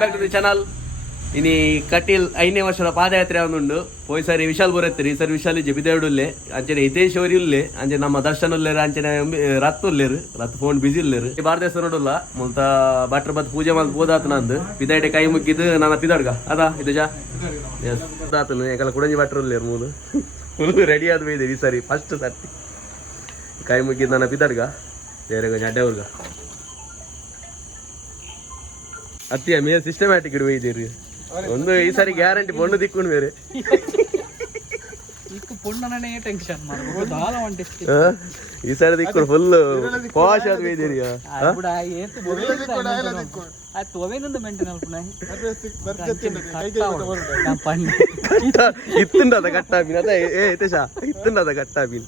Back to the channel. ಇನಿ ಕಟೀಲ್ 5ನೇ ವರ್ಷದ ಪಾದಯಾತ್ರೆ ಅವನುಂಡು ಪೋಯ್ ಸಾರಿ ವಿಶಾಲ್ ಬರತ್ತೀರಿ ಈ ಸರಿ ವಿಶಾಲ್ ಜಬಿದೇವುಡುಲ್ಲೆ ಅಂಚನೆ ಹಿತೇಶ್ ಅವರು ಇಲ್ಲೇ ಅಂಚೆ ನಮ್ಮ ದರ್ಶನ್ ಉಲ್ಲೇರು ಅಂಚನೆ ರತ್ತು ಉಲ್ಲೇರು ರತ್ತು ಫೋನ್ ಬಿಸಿ ಇಲ್ಲೇರು ಭಾರತ ನೋಡಲ್ಲ ಮುಲ್ತ ಬಟ್ರ ಬತ್ ಪೂಜೆ ಮಾಡಿ ಬೋದಾತ ನಂದು ಪಿದಾಯ್ಟೆ ಕೈ ಮುಕ್ಕಿದ್ದು ನನ್ನ ಪಿದಾಡ್ಗ ಅದಾ ಇದು ಜಾ ಎಸ್ ಬೋದಾತನು ಯಾಕಲ್ಲ ಕುಡಂಜಿ ಬಟ್ರ ಉಲ್ಲೇರು ಮೂಲು ಫುಲ್ ರೆಡಿ ಆದ ಬೈದೆ ಈ ಸರಿ ಫಸ್ಟ್ ಸರ್ತಿ ಕೈ ಮುಕ್ಕಿದ್ದು ನನ್ನ ಪಿದಾಡ್ಗ ಬೇರೆ ಅಡ್ಡೆವ್ರಗ ಅತ್ತಿಯ ಮೇ ಸಿಸ್ಟಮ್ಯಾಟಿಕ್ ಇಡುವ ಇದ್ದೀರಿ ಒಂದು ಈ ಸಾರಿ ಗ್ಯಾರಂಟಿ ಬೊಂಡು ದಿಕ್ಕೊಂಡು ಬೇರೆ ಈ ಸಾರಿ ದಿಕ್ಕೊಂಡು ಫುಲ್ ಪಾಶ್ ಆದ ಬೇದಿರಿ ಇತ್ತುಂಡದ ಕಟ್ಟ ಮೀನ್ ಅದ ಏತೇಶ ಇತ್ತುಂಡದ ಕಟ್ಟ ಮೀನ್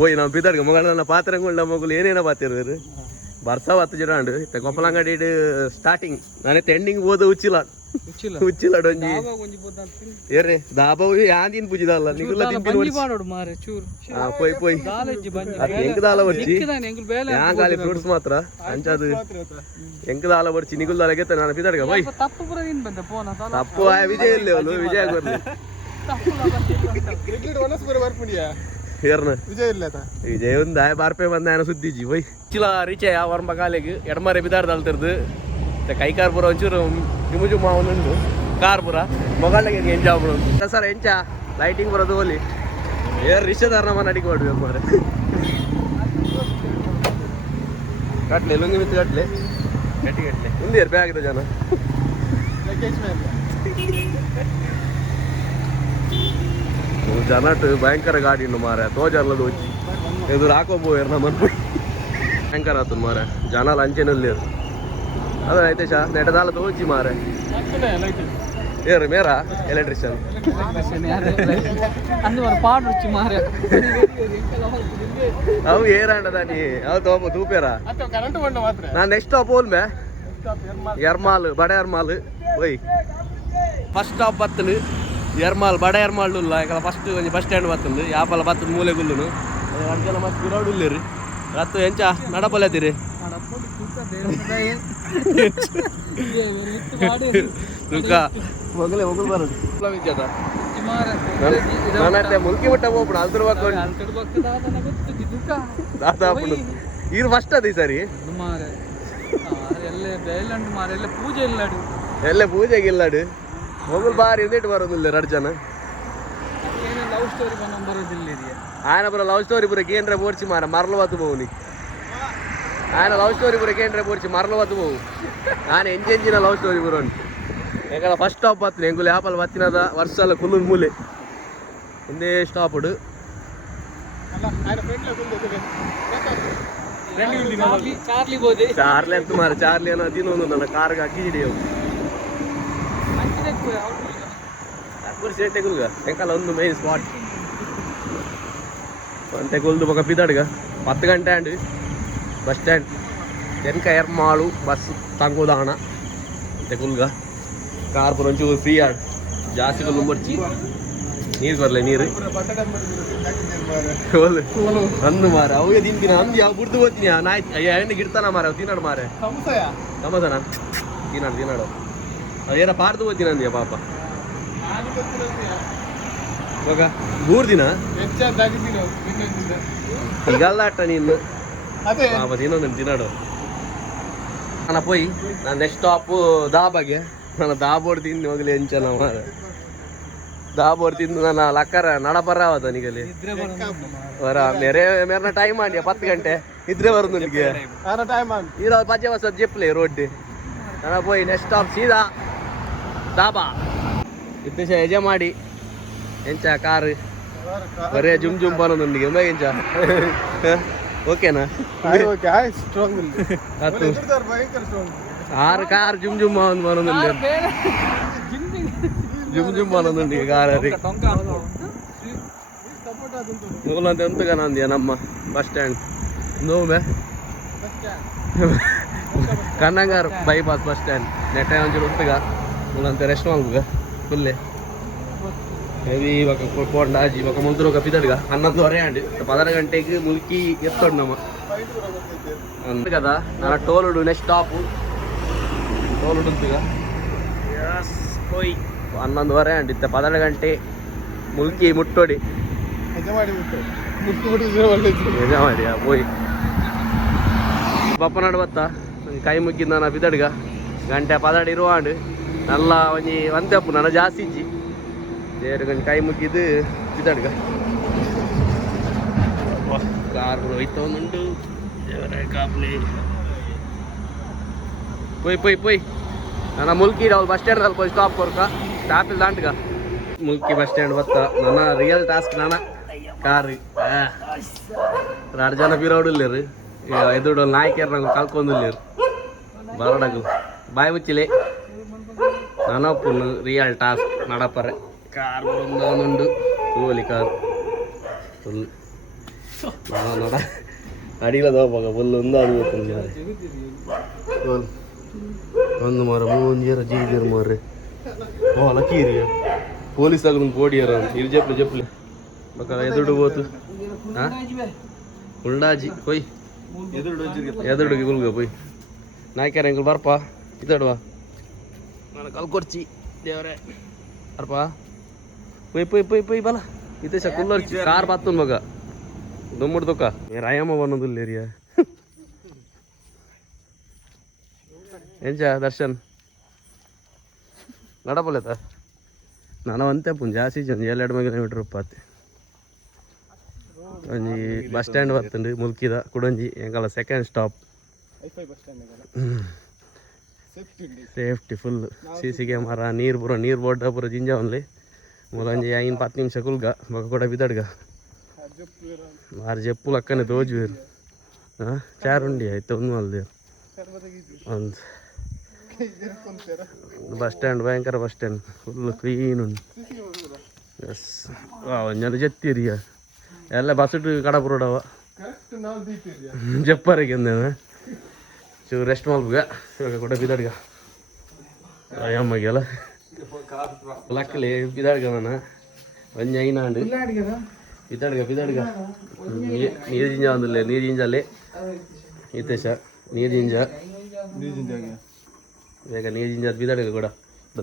పోయి నా పితాడు మొగల పాత్ర మొగ్గులు ఏనైనా పాతారు ಬರ್ಸ 10 ಜನ ಅಂಡು ಕೊಪ್ಪಲಂಗಡಿ ಸ್ಟಾರ್ಟಿಂಗ್ ನಾನೈತೆ ಎಂಡಿಂಗ್ ಹೋದ ಉಚ್ಚಿಲ ಡೊಂಜಿ ಏರ್ರೆ ದಾಬವು ಯಾಂದಿನ ಪೂಜಿದಲ್ಲ ನಿಗುಲ್ಲ ತಿಂಪಿನ ಪೋಯ್ ಪೋಯ್ ಎಂಕ್ ದಾಲ ಬರ್ಚಿ ಯಾಂಗಾಲಿ ಫ್ರೂಟ್ಸ್ ಮಾತ್ರ ಅಂಚದು ಎಂಕ್ ದಾಲ ಬರ್ಚಿ ನಿಗುಲ್ ದಾಲ ಗೆತ್ತ ನಾನು ಪಿತಾಡ್ಗ ಬೈ ತಪ್ಪು ವಿಜಯ್ ಇಲ್ಲೇ ಅವನು ವಿಜಯ ಬರ್ಲಿ ವಿಜಯ್ ಒಂದು ಬಾರ್ಪೆ ಬಂದ ಏನೋ ಸುದ್ದಿಜಿ ಬೈ ಚಿಲ ರೀಚೆ ವರ್ಮ ಕಾಲೆಗೆ ಎಡಮರೆ ಬಿದಾರ್ದು ಅಲ್ತಿರ್ದು ಕೈ ಕಾರ್ ಪುರ ಒಂಚೂರು ನಿಮುಜು ಮಾವನುಂಡು ಕಾರ್ ಪುರ ಮೊಗಾಳಿಗೆ ಎಂಜಾಯ್ ಮಾಡೋದು ಸರ್ ಎಂಚ ಲೈಟಿಂಗ್ ಬರೋದು ಹೋಲಿ ಏರ್ ರಿಕ್ಷಾದಾರ ನಮ್ಮ ನಡಿಗೆ ಮಾಡ್ಬೇಕು ಮಾರೆ ಕಟ್ಲೆ ಲುಂಗಿ ಮಿತ್ತು ಕಟ್ಲೆ ಗಟ್ಟಿ ಕಟ್ಲೆ ಮುಂದೆ ಏರ್ಪೆ ಆಗಿದೆ ಜನ ಜನಟ್ ಭಯಂಕರ ಗಾಡಿ ಉಂಡು ಮಾರ ತೋಜಲ್ಲದು వచ్చి ಎದುರು ಹಾಕೋಬೋಯರ್ ನಮ್ಮನ್ನು ಭಯಂಕರ ಆತು ಮಾರ ಜನ ಲಂಚೆನಲ್ಲಿ ಅದ ಐತೇಶ ನೆಟದಾಲ ತೋಚಿ ಮಾರ ಏರು ಮೇರ ಎಲೆಕ್ಟ್ರಿಷಿಯನ್ ಅವು ಏರಾಂಡದಾನಿ ಅವು ತೋಪ ತೂಪೇರ ನಾನು ನೆಕ್ಸ್ಟ್ ಸ್ಟಾಪ್ ಹೋಲ್ಮೆ ಎರ್ಮಾಲ್ ಬಡ ಎರ್ಮಾಲ್ ಒಯ್ ಫಸ್ಟ್ ಸ್ಟಾಪ್ ಬತ್ತನು ಎರ್ಮಾಲ್ ಬಡ ಎರ್ಮಾಲ್ ಉಲ್ಲ ಯಾಕಲ್ಲ ಫಸ್ಟ್ ಒಂಜಿ ಬಸ್ ಸ್ಟ್ಯಾಂಡ್ ಬತ್ತಂದು ಯಾಪಲ್ಲ ಬತ್ತದ ಮೂಲೆ ಗುಲ್ಲುನು ಅಂಚೆಲ್ಲ ಮತ್ತೆ ಗಿರೋಡ್ ಉಲ್ಲೇರಿ ರತ್ತು ಎಂಚ ನಡಪಲ್ಲದಿರಿ ತುಕ ಮೊಗಲೇ ಮೊಗಲ್ ಬರೋದು ನನ್ನತ್ತೆ ಮುಲ್ಕಿ ಬಿಟ್ಟ ಹೋಗ್ಬಿಡ ಅಲ್ದ್ರ ದಾದಾಪುಡು ಇದು ಫಸ್ಟ್ ಅದ ಈ ಸರಿ ಎಲ್ಲ ಪೂಜೆಗೆ ಇಲ್ಲಾಡು ಮೊಗಲ್ ಬಾರಿ ಎಂದಿಟ್ಟು ಬರೋದಿಲ್ಲ 2 ಜನ ఆయన బర లవ్ స్టోరీ బుర కేంద్ర పోర్చి మార మరల వద్దు పోవుని ఆయన లవ్ స్టోరీ బుర కేంద్ర పోర్చి మరల వద్దు పోవు ఆయన ఎంచెంచిన లవ్ స్టోరీ బుర ఎక్కడ ఫస్ట్ స్టాప్ బతుంది ఎంకులు యాపలు బతినద వర్షాల కుళ్ళు మూలే ఇందే స్టాపుడు చార్లీ ఎంత మార చార్లీ అన్న తినొందు ನನ್ನ ಕಾರ್ಗೆ ಅಕ್ಕಿಡಿಯವು ತೆಗುಲ್ಗ ಎಂಕಲ್ಲ ಒಂದು ಮೈನ್ ಸ್ಪಾಟ್ ತೆಗುಲ್ದು ఒక ಪಿದಾಡ್ಗ 10 ಗಂಟೆ ಅಂಡ್ ಬಸ್ ಸ್ಟ್ಯಾಂಡ್ ಎನ್ಕ ಎರ್ಮಾಳು ಬಸ್ ತಂಗುದಾಣ ತೆಗುಲ್ಗ ಕಾರ್ ಪುರ ಒಂಚೂರು ಫ್ರೀ ಆಡ್ ಜಾಸ್ತಿ ಕಲ್ಲು ಬರ್ಚಿ ನೀರು ಬರಲೆ ನೀರು ಅಂದು ಮಾರ ಅವಾಗ ತಿಂತೀನಿ ಅಂದು ಯಾವ ಬಿಡ್ದು ಹೋಗ್ತೀನಿ ನಾಯ್ ಎಣ್ಣೆ ಗಿಡ್ತಾನ ಮಾರ ಅವ್ ತಿನ್ನಾಡು ಮಾರೆ ಕಮಸನ ತಿನ್ನಾಡು ಏನ ಪಾರ್ದು ಹೋಗ್ತೀನಿ ಅಂದ್ಯಾ ಪಾಪ ಇವಾಗ 3 ದಿನ ಈಗಲ್ಲ ಅಟ್ಟ ನೀನು ಪಾಪ ಇನ್ನೊಂದು ತಿನ್ನಾಡು ನಾನು ಪೋಯ್ ನಾನು ನೆಕ್ಸ್ಟ್ ಸ್ಟಾಪು ದಾಬಾಗೆ ನಾನು ದಾಬೋಡ್ ತಿಂದು ಹೋಗಲಿ ಎಂಚನ ಮಾರ ದಾಬೋಡ್ ತಿಂದು ನಾನು ಲಕ್ಕರ ನಡಪರಾವತ ನಿಗಲಿ ಬರ ಮೇರೆ ಮೇರನ ಟೈಮ್ ಮಾಡಿ 10 ಗಂಟೆ ಇದ್ರೆ ಬರೋದು ನಿನಗೆ ಇರೋ ಪಂಚೆ ಬಸ್ ಜೆಪ್ಲೆ ರೋಡ್ ನಾನು ಪೋಯ್ ನೆಕ್ಸ್ಟ್ ಸ್ಟಾಪ್ ಸೀದಾ ದಾಬಾ ಇದ್ದೇಶ ಎಜೆ ಮಾಡಿ ಎಂಚ ಕಾರ್ ಬರೇ ಜುಮ್ ಜುಮ್ ಬರೋದೊಂದಿಗೆ ಒಮ್ಮೆ ಎಂಚ ಓಕೆನಾ ಆರು ಕಾರ್ ಜುಮ್ ಜುಮ್ ಬರೋದೊಂದಿಗೆ ಜುಮ್ ಜುಮ್ ಬರೋದೊಂದಿಗೆ ಕಾರಲ್ಲಿ ಮೂಲಂತ ಎಂತಗ ನಂದಿಯ ನಮ್ಮ ಬಸ್ ಸ್ಟ್ಯಾಂಡ್ ನೋವೆ ಕನ್ನಂಗಾರ್ ಬೈಪಾಸ್ ಬಸ್ ಸ್ಟ್ಯಾಂಡ್ ನೆಟ್ಟೆ ಒಂಚೂರು ಉಂಟುಗ ಮೂಲಂತ ರೆಸ್ಟೋರೆಂಟ್ಗ ಫುಲ್ಲೇ ಹೆವಿ ಇವಾಗ ಕೊಡ್ಕೊಂಡ ಇವಾಗ ಮುಂದೆ ಹೋಗ ಪಿದಡ್ಗ 11:30 ಅಂಡ್ 10 ಗಂಟೆಗೆ ಮುಲ್ಕಿ ಎತ್ತೋಡು ನಮ್ಮ అంతే కదా నా టోలుడు నెక్స్ట్ స్టాప్ టోలుడు ఉందిగా పోయి 11:30 అండి 12 ಗಂಟೆ ಮುಲ್ಕಿ ಮುಟ್ಟೋಡಿ ಮಾಡಿಯಾ పోయి ಪಪ್ಪನಾಡು ಬತ್ತ ಕೈ ಮುಗ್ಗಿದ ನಾನು ಬಿದಡ್ಗ ಗಂಟೆ 12 ಇರುವಾಂಡು ನಲ್ಲ ಒಂಜಿ ಒಂತೆಪ್ಪು ನನ್ನ ಜಾಸ್ತಿ ಇಜ್ಜಿ ದೇವ್ರ ಕೊಂಚ ಕೈ ಮುಗ್ಗಿದ್ದು ಬಿದಡ್ಗ ಕಾರ್ ಹೋಯ್ತೊಂದುಂಡು ದೇವರ ಕಾಪ್ಲಿ పోయి ನನ್ನ ಮುಲ್ಕಿ ರಾವ್ ಬಸ್ ಸ್ಟ್ಯಾಂಡ್ ಅಲ್ಲಿ పోయి ಸ್ಟಾಪ್ ಕೊರ್ಕ ಸ್ಟಾಪ್ ಇಲ್ಲ ದಾಂಟ್ಗ ಮುಲ್ಕಿ ಬಸ್ ಸ್ಟ್ಯಾಂಡ್ ಬತ್ತ ನನ್ನ ರಿಯಲ್ ಟಾಸ್ಕ್ ನಾನ ಕಾರ್ 2 ಜನ ಬಿರೋಡಿಲ್ಲೇರು ಎದುರು ನಾಯ್ಕರ್ ನಂಗೆ ಕಲ್ಕೊಂಡಿಲ್ಲೇರು ಬರೋಡಗು ಬಾಯ್ ಮುಚ್ಚಿಲೆ ನನಪ್ಪುನು ರಿಯಲ್ ಟಾಸ್ಕ್ ನಡಪರೆ ಕಾರ್ ಒಂದೊಂದುಂಡು ಕೂಲಿ ಕಾರ್ ಫುಲ್ ನೋಡ ಅಡಿಲದ ಹೋಗುವಾಗ ಫುಲ್ ಒಂದು ಅದು ಒಂದು ಮಾರ ಮೂಂಜರ ಜೀದಿರು ಮಾರ್ರೆ ಓ ಲಕ್ಕೀರಿ ಪೊಲೀಸ್ ಆಗ ಕೋಡಿಯರ ಇದು ಜಪ್ಲಿ ಬಕ ಎದುರು ಹೋತು ಹಾಂ ಉಂಡಾಜಿ ಹೋಯ್ ಎದುರುಗೆ ಗುಲ್ಗ ಹೋಯ್ ನಾಯ್ಕರ ಎಂಕಲ್ ಬರ್ಪ ಇದಡುವ ನಾನು ಕಲ್ಕೊರ್ಚಿ ದೇವರೇ ಬರ್ಪ ಪೊಯ್ ಬಲ ಇದೇ ಸ ಕುಲ್ಲರ್ಚಿ ಕಾರ್ ಬಾತುನ್ ಮಗ ದೊಮ್ಮಡ್ ತೊಕ ರಾಯಮ್ಮ ಬನ್ನೋದಿಲ್ಲ ಏರಿಯಾ ಎಂಚ ದರ್ಶನ್ ನಡಪಲೇತ ನಾನು ಅಂತೆ ಪುಂಜ ಜಾಸ್ತಿ ಜನ 2 ಕಿಲೋಮೀಟರ್ ಉಪ್ಪಾತಿ ಒಂಜಿ ಬಸ್ ಸ್ಟ್ಯಾಂಡ್ ಬರ್ತುಂಡು ಮುಲ್ಕಿದ ಕುಡೊಂಜಿ ಎಂಕಲ್ಲ second stop safety full CC camera ನೀರು ಬೋರ್ಡ ಪೂರ ಜಿಂಜ ಒನ್ಲಿ ಮೊದಲಂಜಿ 5-10 ನಿಮಿಷ ಕುಲ್ಗ ಬೊಕ ಕೂಡ ಬಿದಡ್ಗ ಮಾರು ಜಪ್ಪುಲು ಅಕ್ಕನೆ ತೋಜುವೇರು ಹಾಂ ಚಾರುಂಡಿ ಆಯ್ತು ಒಂದು ಅಲ್ದೇರು ಒಂದು ಬಸ್ ಸ್ಟ್ಯಾಂಡ್ ಭಯಂಕರ ಬಸ್ ಸ್ಟ್ಯಾಂಡ್ ಫುಲ್ ಕ್ಲೀನ್ ಉಂಟು ಎಸ್ ಒಂಜನ ಜತ್ತಿರಿಯ ಎಲ್ಲ ಬಸ್ ಕಡಪುರೋಡವ ಜಪ್ಪರಿಗೆ ಚೂರು ರೆಸ್ಟ್ ಮಲ್ಪಗ ಇವಾಗ ಕೂಡ ಬಿದಡ್ಗ ಅಮ್ಮಗೆಲ್ಲ ಲಕ್ಕಲಿ ಬಿದಡ್ಗ ನಾನು ಒಂಜ ಐನಾಂಡು ಬಿದಡ್ಗ ನೀರು ಜಿಂಜ ಒಂದಿಲ್ಲ ನೀರು ಜಿಂಜಲ್ಲಿ ಇತ್ತೇಶ ನೀರು ಜಿಂಜ ಬೇಗ ನೀರು ಜಿಂಜ ಬಿದಡ್ಗ ಕೂಡ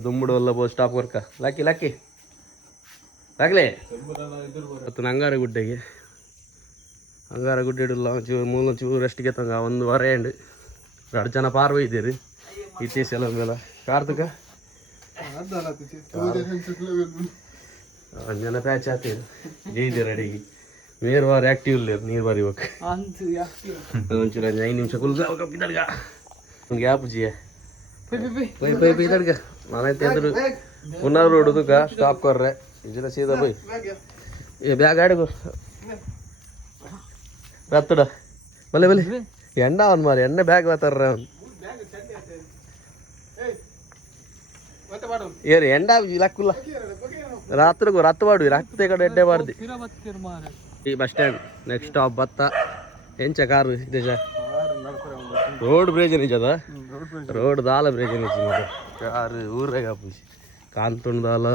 ದುಮ್ಮುಡು ಎಲ್ಲ ಬೋ ಸ್ಟಾಪ್ ವರ್ಕ ಲಾಕಿ ಲಾಕ್ಲೆ ಮತ್ತು ಅಂಗಾರ ಗುಡ್ಡೆಗೆ ಇಡಲ್ಲ ಚೂರು ಮೂಲ ಚೂರು ರೆಸ್ಟ್ಗೆ ತಂಗ 1 ವಾರ ಉಂಡು 2 ಜನ ಪಾರ್ ಒಯ್ದಿರಿ ಇತ್ತೀಸ್ ಎಲ್ಲ ಮೇಲೆ ಕಾರ್ತಿಕ 1 ಜನ ಪ್ಯಾಚ್ ಹಾಕ್ತೀರಿ ಜೈದಿ ರೆಡಿಗೆ ಮೇರು ವಾರ ಆ್ಯಕ್ಟಿವ್ ಇಲ್ಲ ನೀರು ಬರಿಬೇಕು ಒಂಚೂರು 5 ನಿಮಿಷ ಕುಲ್ಗ ಬಿದಡ್ಗ ಗ್ಯಾಪ್ ಜಿಯ ಬಿದಡ್ಗ ನಾನೈತೆ ಎದುರು ಪುನಃ ರೋಡುದಕ್ಕ ಸ್ಟಾಪ್ ಕೊರ್ರೆ ಇಜಲ ಸೀದಾ ಬೈ ಏ ಬ್ಯಾಗ್ ಆಡಿಗೋ ರತ್ತಡ ಬಲೆ ಎಂಡ ಅವನ್ ಮಾರಿ ಎಣ್ಣೆ ಬ್ಯಾಗ್ ಬತ್ತಾರ ಅವ್ನು ಏರು ಎಂಡ ಲಕ್ಕುಲ್ಲ ರಾತ್ರಿಗೂ ರತ್ತು ಬಾಡು ರತ್ತೆ ಕಡೆ ಎಡ್ಡೆ ಬಾರ್ದು ಈ ಬಸ್ ಸ್ಟ್ಯಾಂಡ್ ನೆಕ್ಸ್ಟ್ ಸ್ಟಾಪ್ ಬತ್ತ ಎಂಚ ಕಾರು ದೇಶ ರೋಡ್ ಬ್ರೇಜ್ ನಿಜದ ರೋಡ್ ದಾಲ ಬ್ರೇಜ್ ನಿಜ ಕಾರು ಊರಾಗ ಪೂಸಿ ಕಾಂತುಂಡ್ ದಾಲ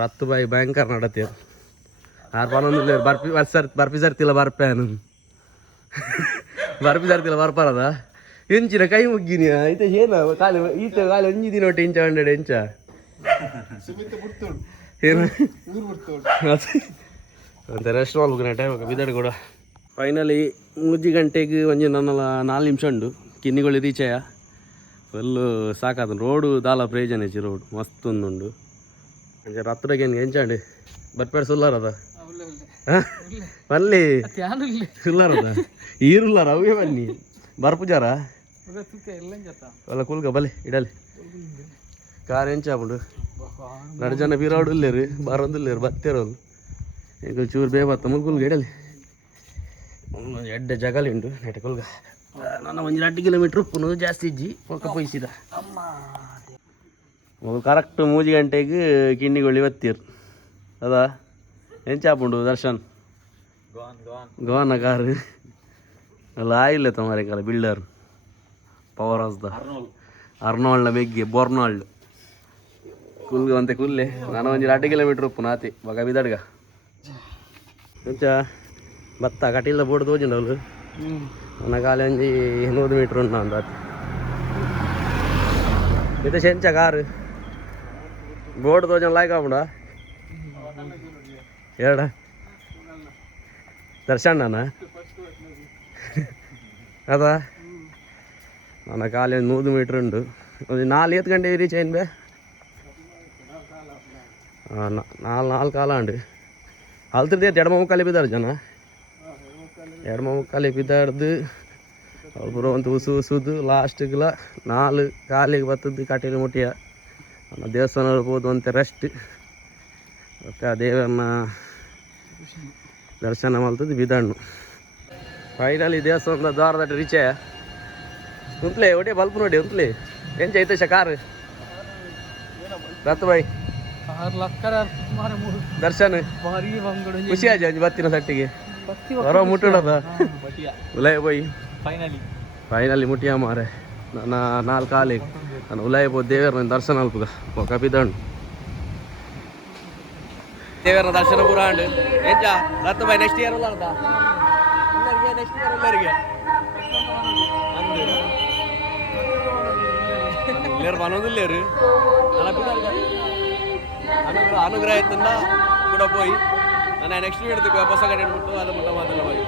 ರತ್ತು ಬಾಯಿ ಭಯಂಕರ ನಡತೆ ಆರು ಪನ್ನೊಂದಿಲ್ಲ ಬರ್ಪಿ ಸರ್ತಿಲ್ಲ ಬರ್ಪೇನು ಬರ್ಪಿ ಸರ್ತಿಲ್ಲ ಬರ್ಪಾರದ ಎಂಚಿನ ಕೈ ಮುಗ್ಗಿನಿ ಐತೆ ಏನ ಕಾಲು ಈತ ಕಾಲು 1 ದಿನ ಒಟ್ಟು ಇಂಚ 100 ಎಂಚ ಏನು ಅಂತ ರೆಸ್ಟ್ ಮಾಡ್ಬೇಕು ಟೈಮ್ ಬಿದಡ್ ಕೂಡ ಫೈನಲಿ 3 ಗಂಟೆಗೆ ಒಂಜಿ ನನ್ನ 4 ನಿಮಿಷ ಉಂಡು ಕಿನ್ನಿಗಳು ರೀಚಯ ಫುಲ್ಲು ಸಾಕಾದ ರೋಡು ದಾಲ ಪ್ರೇಜನ್ ಹೆಚ್ಚಿ ರೋಡ್ ಮಸ್ತ್ ಒಂದುಂಡು ರತ್ತುಡಗೆ ಎಂಚಾಂಡು ಬರ್ಪೇಡ್ ಸುಲ್ಲಾರದ ಮಲ್ಲಿ ಸುಲ್ಲಾರದ ಈರುಲ್ಲಾರ ಅವೇ ಬನ್ನಿ ಬರ್ಪುಜಾರ ಅಲ್ಲ ಕುಲ್ಗ ಬಲೆ ಇಡಲಿ ಕಾರ್ ಎಂಚಾಪುಂಡು 2 ಜನ ಬೀರಾಡು ಇಲ್ಲೇರು ಬರೋದಿಲ್ಲೇರು ಬತ್ತೇರೋದು ಈಗ ಚೂರು ಬೇಬತ್ತ ಮುಲ್ಕುಲ್ಗ ಇಡಲಿ ಎಡ್ಡೆ ಜಗಲಿ ಉಂಟು ನೆಟ್ ಕುಲ್ಗ ನನ್ನ 1 ಕಿಲೋಮೀಟ್ರ್ ಉಪ್ಪುನು ಜಾಸ್ತಿ ಇಜ್ಜಿ ಪೊಕ್ಕ ಪೊಯ್ಸಿದ ಕರೆಕ್ಟ್ 3 ಗಂಟೆಗೆ ಕಿನ್ನಿಗೊಳ್ಳಿ ಬತ್ತೀರು ಅದಾ ಎಂಚಾಪುಂಡು ದರ್ಶನ್ ಗೋನ ಕಾರು ಅಲ್ಲ ಆಯಿಲ್ಲ ತಮಾರೆ ಕಾಲ ಬಿಲ್ಡರ್ ಪವರ್ ಹೌಸ್ದ ಅರ್ನಾಲ್ಡ್ನ ಬೆಗ್ಗೆ ಬೋರ್ನಾಲ್ಡ್ ಕುಲ್ಗೆ ಅಂತೆ ಕುಲ್ಲೆ ನಾನು 1 ಕಿಲೋಮೀಟ್ರ್ ಉಪ್ಪು ನಾತಿ ಬಗ ಬಿದಡ್ಗ ಎಂಚ ಭತ್ತ ಕಟಿಲ್ಲ ಬೋರ್ಡ್ ತೋಜಿಂಡ ಅವಳು ನನ್ನ ಕಾಲೇ ಒಂಜಿ 100 ಮೀಟ್ರ್ ಉಂಡು ಅಂದ ಇದು ಶೆಂಚ ಕಾರು ಬೋರ್ಡ್ ತೋಜನ ಲಾಯ್ಕ್ ಆಗ್ಬಿಡ ಎರಡ ದರ್ಶನ ಅದ ನನ್ನ ಕಾಲೇ 100 ಮೀಟ್ರ್ ಉಂಡು ಒಂದು 4 ಗಂಟೆ ರೀಚ್ ಏನು ಬೇ 4 ಕಾಲ ಉಂಡು ಅಲ್ತಿರ್ದೆ 2:30 ಬಿದ್ದಾರು ಜನ 2:30 ಬಿದ್ದಾಡ್ದು ಒಬ್ಬರು ಒಂದು ಉಸುದು ಲಾಸ್ಟಿಗೆಲ್ಲ 4 ಕಾಲಿಗೆ ಬರ್ತದ್ದು ಕಟೀಲು ಮುಟ್ಟಿಯ ದೇವಸ್ಥಾನ ಹೋಗ್ಬೋದು ಅಂತ ರೆಸ್ಟ್ ಮತ್ತು ಆ ದೇವರನ್ನ ದರ್ಶನ ಮಾಡ್ತದ್ದು ಬಿದ್ದಾಣ್ಣು ಫೈನಲಿ ದೇವಸ್ಥಾನದ ದ್ವಾರದಟ್ಟು ರೀಚೆ ಉಂತ್ಲೆ ಒಟ್ಟೆ ಬಲ್ಪ್ ನೋಡಿ ಉಂತ್ಲೆ ಎಂಚ ಐತೆ ಕಾರು ರತ್ ಬಾಯ್ ದರ್ಶನ ಖುಷಿ ಆಜ ಬತ್ತಿನ ಸಟ್ಟಿಗೆ ಹೊರ ಮುಟ್ಟೋಣದ ಉಲಾಯ್ ಬಾಯ್ ಫೈನಲಿ ಮುಟ್ಟಿಯ ಮಾರೆ ನನ್ನ 4 ಕಾಲಿಗೆ ನಾನು ಉಲಾಯ್ ಪೋ ದೇವರನ್ನ ದರ್ಶನ ಅಲ್ಪಗ ಕಪಿದಣ್ಣು ದೇವರ ದರ್ಶನ ಪೂರ ಉಂಡು ಎಂಚ ರತ್ ಬಾಯ್ ನೆಕ್ಸ್ಟ್ ಇಯರ್ ಉಳ್ಳಾರ್ದ ನೆಕ್ಸ್ಟ್ ಇಯರ್ ಎಲ್ಲರಿಗೆ ಇಲ್ಲೇರು ಬನ್ನೋದಿಲ್ಲೇರು ಅನುಗ್ರಹ ಆಯ್ತಂದ ಕೂಡ ಪೋಯಿ ನಾನು ನೆಕ್ಸ್ಟ್ ಇಡ್ತೀವಿ ಹೊಸ ಕಡೆ ಇಟ್ಬಿಟ್ಟು ಅದು ಮುಟ್ಟ ಮಾತಲ್ಲ ಹೋಗಿ